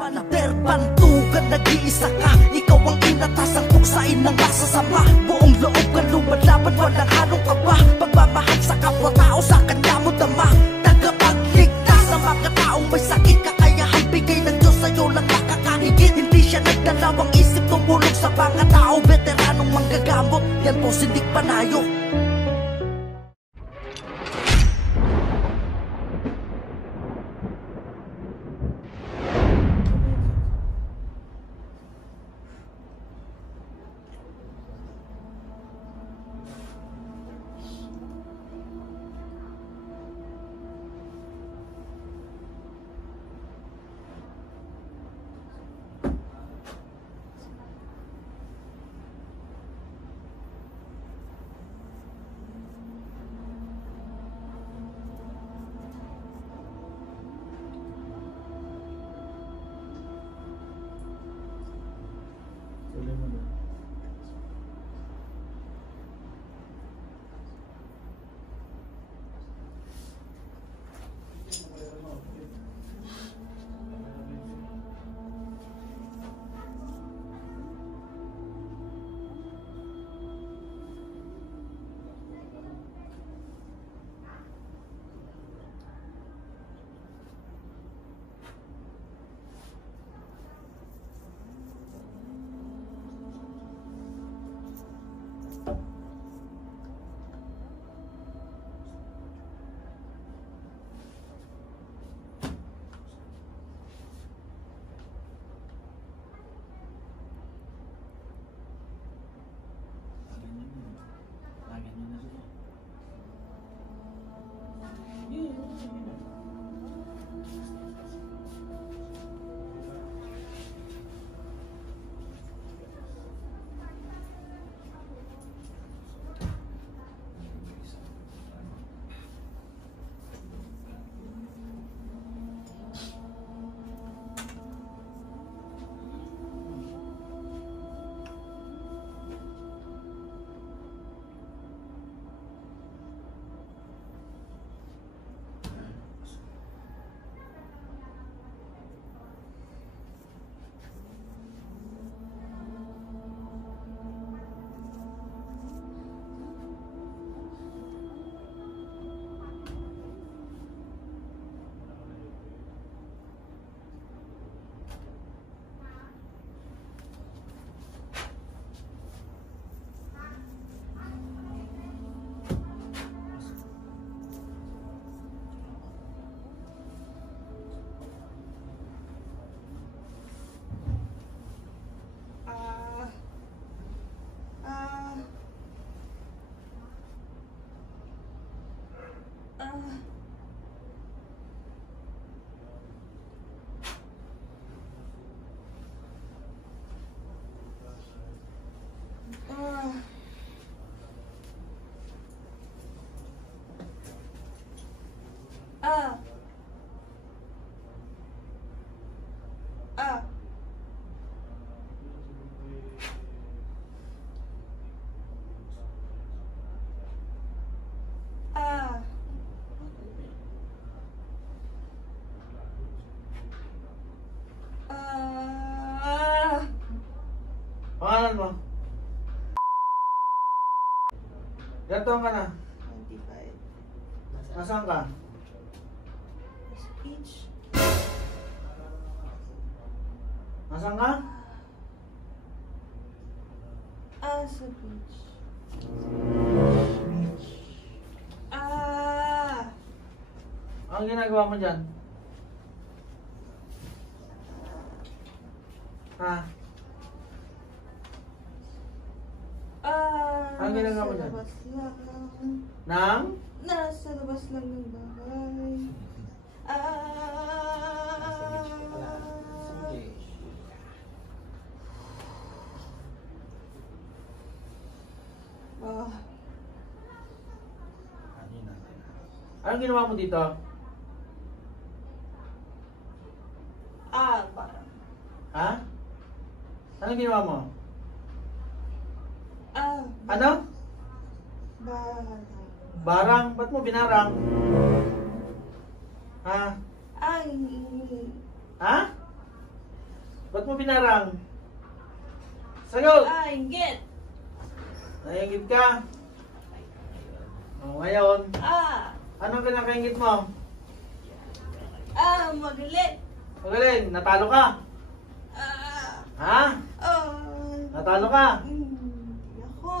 Palater, bantugan, nag-iisa ka. Ikaw ang inatasang tuksain ng masasama. Buong loob ka lumalaban, walang halong kaba. Pagmamahal sa kapwa-tao, sa kanya mo dama. Tagapagligtas sa mga taong may sakit, kakayahan bigay ng Diyos sa'yo lang nakakahigit. Hindi siya nagdalawang isip, tumulong sa mga tao. Veteranong manggagamot, yan po si Nick Panayo. Pangalan mo? Ilan taon ka na? 25. Nasaan ka? Speech. Nasaan ka? Sa beach. Ang ginagawa mo dyan? Ha? Ang ginagawa mo dyan? Labas lang. Nang? Nasa labas lang ng bahay. Anong ginawa mo dito? Parang. Ha? Anong ginawa mo? Ano? Barang. Barang? Ba't mo binarang? Ha? Ay. Ha? Ba't mo binarang? Sagot! Inggit. Naiingit ka? O, ngayon, anong kinakaingit mo? Magalit. Magaling, natalo ka? Ha? Natalo ka? Hindi ako.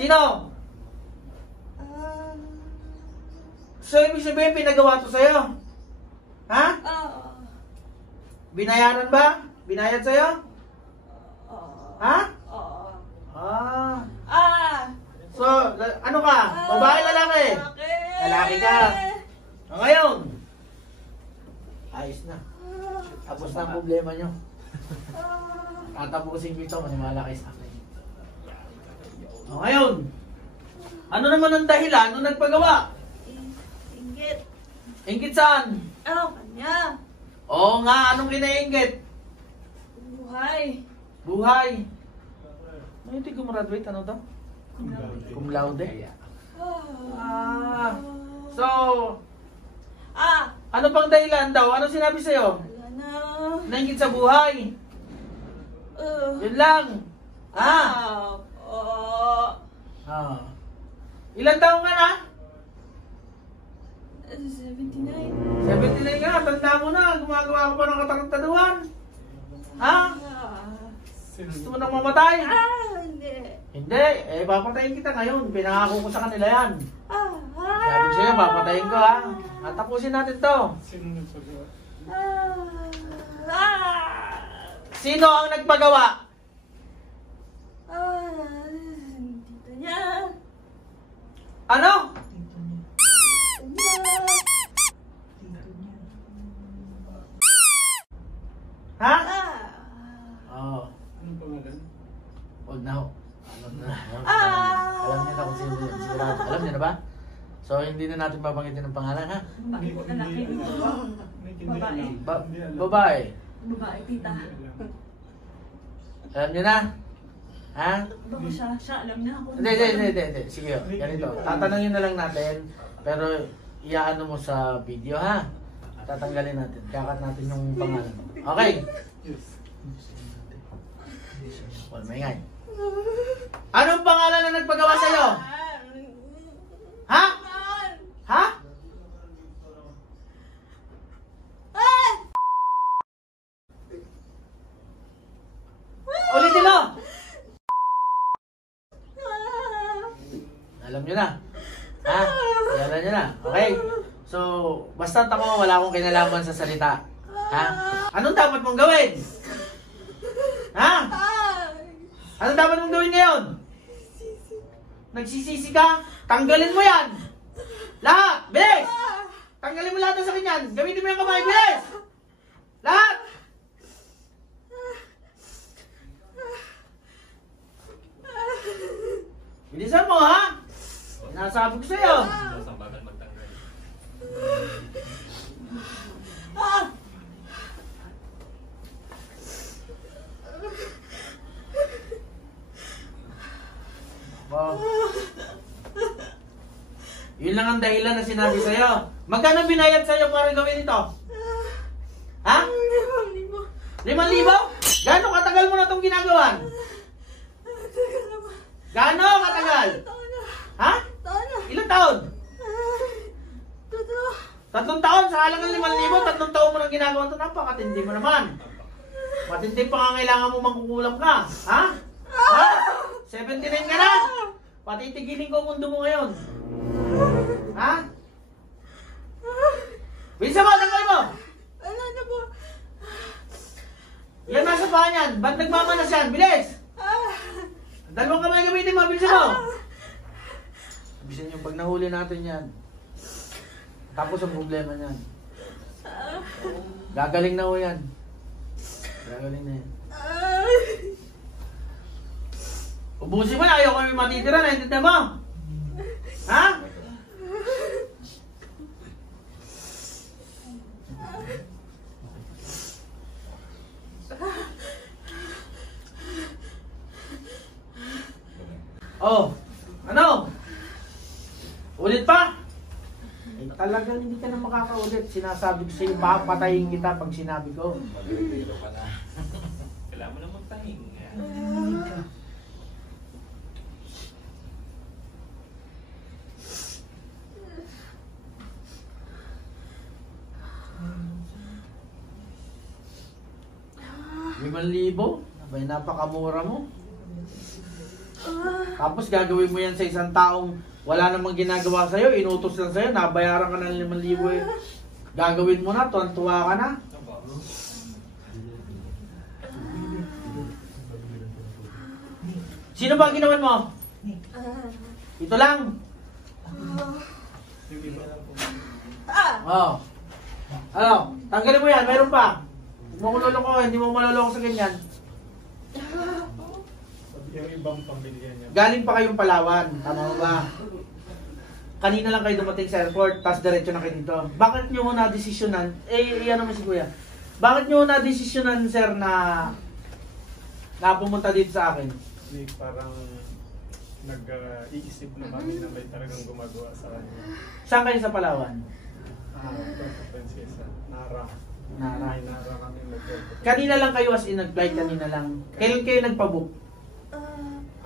Sino? So, ibig sabihin, pinagawa to sa'yo? Ha? Binayaran ba? Binayad sa'yo? Ha? So, ano ka? Babae, lalaki? Lalaki ka. Ngayon, ayos na. Tapos na ang problema nyo. Tatapusin ko ito, maniwala kayo sa akin. Ngayon, ano naman ang dahilan nung nagpagawa? Inggit. Inggit saan? Kanya. Oo nga, anong kinainggit? Buhay. Buhay. Ano hindi gumraduate? Ano daw? Cum laude. So, ano pang dahilan daw? Ano sinabi sa'yo? Wala na. Nainggit sa buhay. Yun lang. Ilan taong ka na? 79. 79 ka, tanda mo na. Gumagawa ka pa ng katarantaduhan. Gusto mo nang mamatay? Hindi. Hindi, papatayin kita ngayon. Pinangako ko sa kanila yan. Sabi ko sa'yo, papatayin ko ha. At tapusin natin to. Sino ang nagpagawa? Tita niya. Ano? Ha? Oo. Anong pangalan? Huwag na ho. Alam niyo na kung sino yun. Sigurado. Alam niyo na ba? So, hindi na natin babanggitin ng pangalan, ha? Babae. Babae, tita. Alam niyo na? Ha? Baka siya alam niya ako. Hindi. Sige, ganito. Tatanungin na lang natin. Pero, iyaano mo sa video, ha? Tatanggalin natin. Kakat natin yung pangalan. Okay? Yes. Well, maingay. Anong pangalan na nagpagawa sa'yo? Ha? Ha? Ulitin mo! Alam nyo na. Ha? Alam nyo na. Okay? So, basta ako wala akong kinalaman sa salita. Ha? Anong dapat mong gawin? Ha? Anong dapat mong gawin ngayon? Nagsisisi ka? Tanggalin mo yan! Lahat! Bilis! Tanggalin mo lahat ng sakit yan! Gamitin mo yung kamay! Bilis! Lahat! Bilisan mo, ha? Sinasabi ko sa'yo. Wow. Yun lang ang dahilan na sinabi sa'yo. Magkano binayad sa'yo para gawin ito? Ha? 5,000? Gano'ng katagal mo na itong ginagawan? Gano'ng katagal? Ha? Ilang taon? 3 taon sa halagang 5,000, 3 taon mo nang ginagawa ito. Napakatindi mo naman. Matindi pa nga kailangan mo mangkukulam ka. Ha? Ha? 79 ka na? Patitigilin ko ang mundo mo ngayon. Ha? Bisa mo, tanggal mo! Wala na po. Yan nasa paa niyan. Ba't nagmamanas yan? Bilis! Dalawang kamay gamitin mo, bilisan mo! Bilisan yung pag nahuli natin yan. Tapos ang problema niyan. Gagaling na ho yan. Gagaling na yan. Ubusin mo na, ayaw kami matitira, naintindihan mo? Ha? Oh, ano? Ulit pa? Talagang hindi ka na makakaulit. Sinasabi ko sa'yo, papatayin kita pag sinabi ko. Mag-retiro ka na. Kailangan mo na magpahinga. ₱5,000? Abay, napakamura mo. Tapos gagawin mo yan sa isang taong wala namang ginagawa sa'yo, inutos lang sa'yo, nabayaran ka ng ₱5,000 eh. Gagawin mo na, tuwan-tuwa ka na. Sino ba ang ginawan mo? Ito lang. Oh. Ano? Tanggalin mo yan, meron pa. Huwag mo ko luloko, hindi mo maluloko sa ganyan. Yung ibang pamilya niya. Galing pa kayong Palawan, tama mo ba? Kanina lang kayo dumating sa airport, tapos diretso na kayo dito. Bakit nyo na-desisyonan, iyan naman si Kuya. Bakit nyo na-desisyonan, sir, na pumunta dito sa akin? Hindi, parang nag-iisip na kami na may talagang gumagawa sa kanya. Saan kayo sa Palawan? Puerto Princesa, Nara. Nara. Ay, Nara kami nag-Puerto. Kanina lang kayo as in nag-flight, kanina lang. Kailan kayo nagpabook?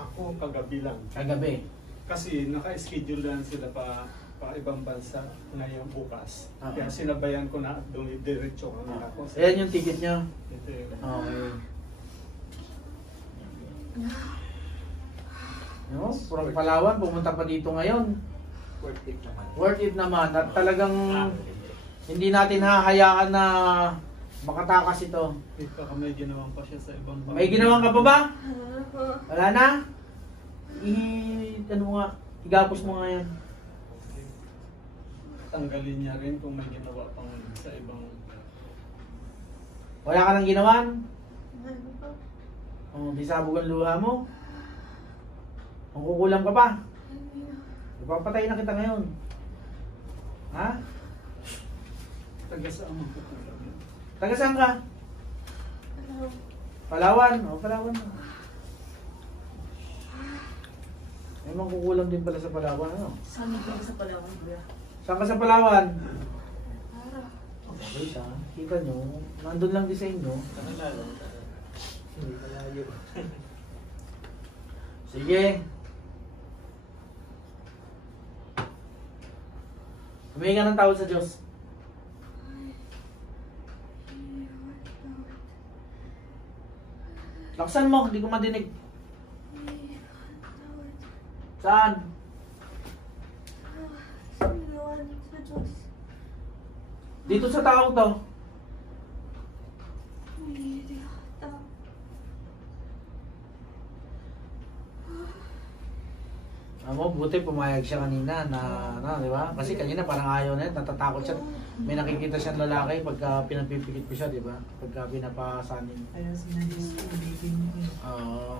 Ako kagabi lang. Kagabi. Kasi naka-schedule lang sila pa ibang bansa ngayong bukas. Ah. Kaya sinabayan ko na at dumidiretso kami ako. Ayan yung ticket nyo. Ito yun. Okay. No, purang Palawan, pumunta pa dito ngayon. Worth it naman. Worth it naman. At talagang hindi natin hahayaan na makatakas ito. Ito may ginawan pa siya sa ibang bansa. May ginawan ka pa ba? Wala na? Ano mo nga, igapos mo nga yan. Tanggalin niya rin kung may ginawa pang sa ibang. Wala ka nang ginawan? Di sabog ang luha mo? Kung kukulang ka pa? Ipapatay na kita ngayon. Ha? Taga saan mo kukulang? Taga saan ka? Palawan. Palawan. May mga kukulang din pala sa Palawan. Ano? Saan ka sa Palawan, Kuya? Saan ka sa Palawan? Wait ha. Kita nyo. Nandun lang din sa inyo. Hindi malayo. Sige. Humingi ka ng tawad sa Diyos. Laksan mo, hindi ko madinig. Saan? Dito sa taong to. Amo, buti pumayag siya kanina na, di ba? Kasi kanina parang ayaw na yun, natatakot siya. May nakikita siyang lalaki pagka pinapipikit ko siya, di ba? Pagka pinapasanin. Ayaw sinadis ko, baby mo. Oo.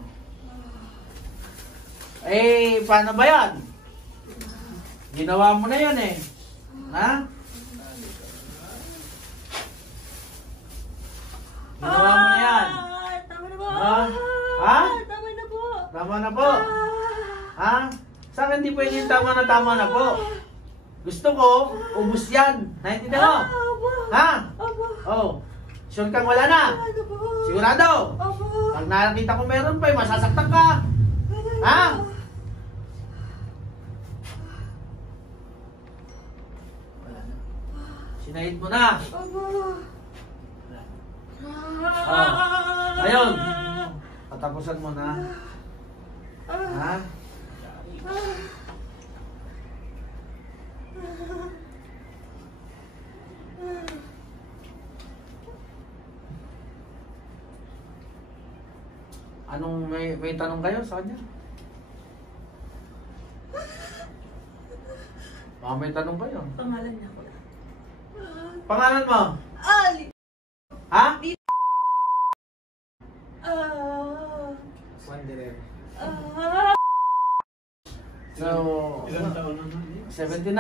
Paano ba yan? Ginawa mo na yan eh. Ha? Ginawa mo na yan. Tama na po. Ha? Tama na po. Tama na po. Ha? Sa akin hindi pwede yung tama na po. Gusto ko, ubus yan. Naintindihan mo? Opo. Ha? Opo. Oh. Sure kang wala na? Ano po? Sigurado? Opo. Pag nakita ko meron pa, masasaktan ka. Ha? Wala na. Sinahid mo na. Opo. Ayun. Patapusan mo na. Ha? Anong may tanong kayo sa kanya? Baka may tanong kayo. Pangalan niya, Kuya. Pangalan mo? Ali. Ha? One direct. So, Ilang taon na nun? 79.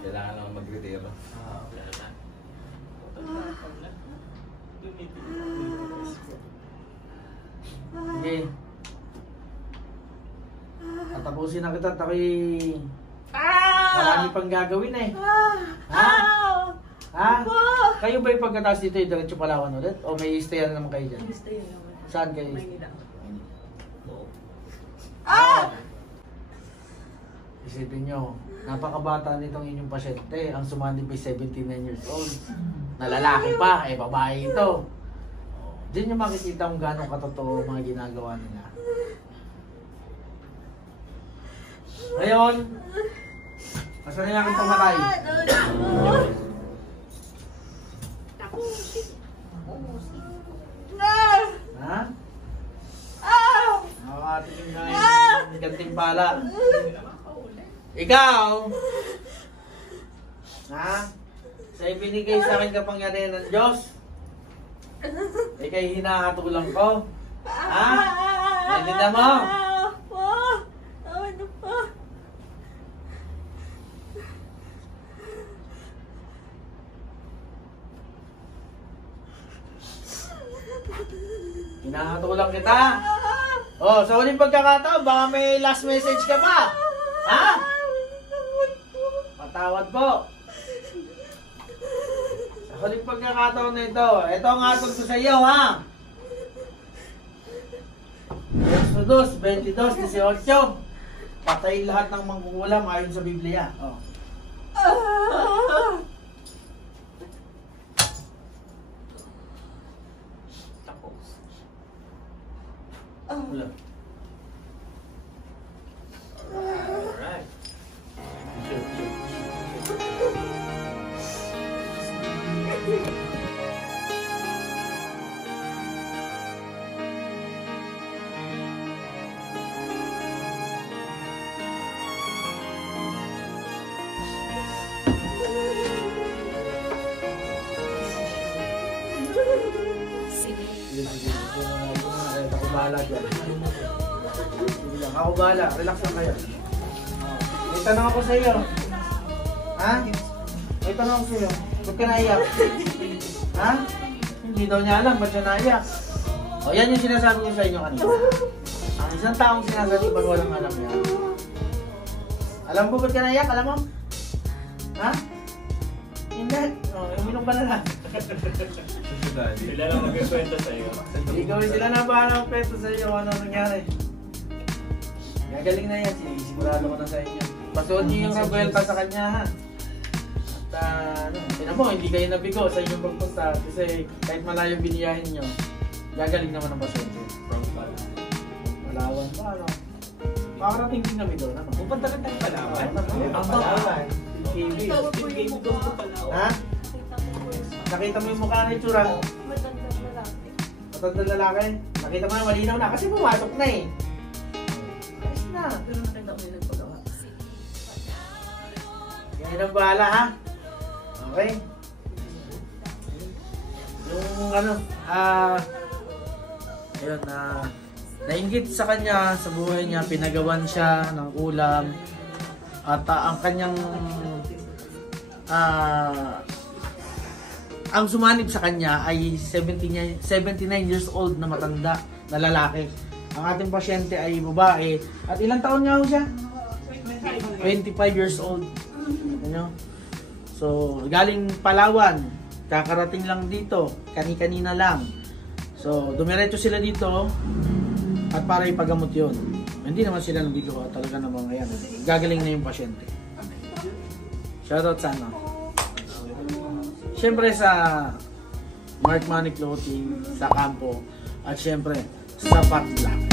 Kailangan lang mag-retiro. Sige. Tatapusin na kita, taki. Marami pang gagawin eh. Ha? Ha? Kayo ba yung pagkatapos dito, diretso Palawan ulit? O may stayan naman kayo dyan? Gusto yun naman. Saan kayo? Maynila. Isipin nyo, napakabata nitong inyong pasyente. Ang sumanib ay 79 years old. Nalalaki pa, eh babae ito. Diyan nyo makikita kung gano'ng katotoo mga ginagawa nila. Ngayon, asan na yung pamatay? Ha? Nakakatingin na yung ganting bala. Ikaw! Ha? Sa ibinigay sa akin kapangyarihan ng Diyos, ikay hinahatulang ko. Ha? Nandita mo? Ano pa? Hinahatulang kita. Oh, sa huling pagkakataon, baka may last message ka pa. Ha? Patawad po. Sa huling pagkakataon na ito ang hatol ko sa iyo, ha? Exodus 22:18. Patay lahat ng mangkukulam ayon sa Biblia. Oh. Wala. Alright. Sige. Ako bahala dyan. Sige lang, ako bahala. Relax lang kayo. May tanong ako sa iyo. Ha? May tanong ako sa iyo. Ba't ka naiyak? Ha? Hindi daw niya alam ba't siya naiyak. O yan yung sinasabi ko sa inyo kanina. Ang isang taong sinasabi pag walang alam niya. Alam mo ba't ka naiyak? Alam mo? Ha? Hindi. O, uminom ka na lang. Sila lang magkikwento sa'yo. Ikaw sila na bahala ng peto sa iyo kung ano nangyari. Gagaling na yan, sigurado ko na sa inyo. Pasuot niyo yung rebuelta sa kanya ha. At tinan mo, hindi kayo nabigo sa inyong pagpunta kasi kahit malayo biniyahin nyo, gagaling naman ang pasyente. From Palawan. Palawan pa ano? Makarating din kami doon. Ano? Pupunta ka tayo Palawan? Ang Palawan. TV. Ha? Nakita mo yung mukha na itsura? Matandang lalaki. Matanda lalaki? Nakita mo na malinaw na kasi pumasok na eh. Ayos na. Pero nakita ko yung nagpagawa. Ganyan ang bahala ha. Okay? Yung ano, ayun, nainggit sa kanya, sa buhay niya, pinagawan siya ng ulam. At ang kanyang, ang sumanib sa kanya ay 79 years old na matanda na lalaki. Ang ating pasyente ay babae. At ilang taon nga ho siya? 25 years old. Ano? So, galing Palawan. Kakarating lang dito. Kani-kanina lang. So, dumiretso sila dito at para ipagamot yun. Hindi naman sila nabigyo talaga namang ayan. Gagaling na yung pasyente. Shoutout sana. Siyempre sa Mark Money Clothing, sa Campo, at siyempre sa Fat Black.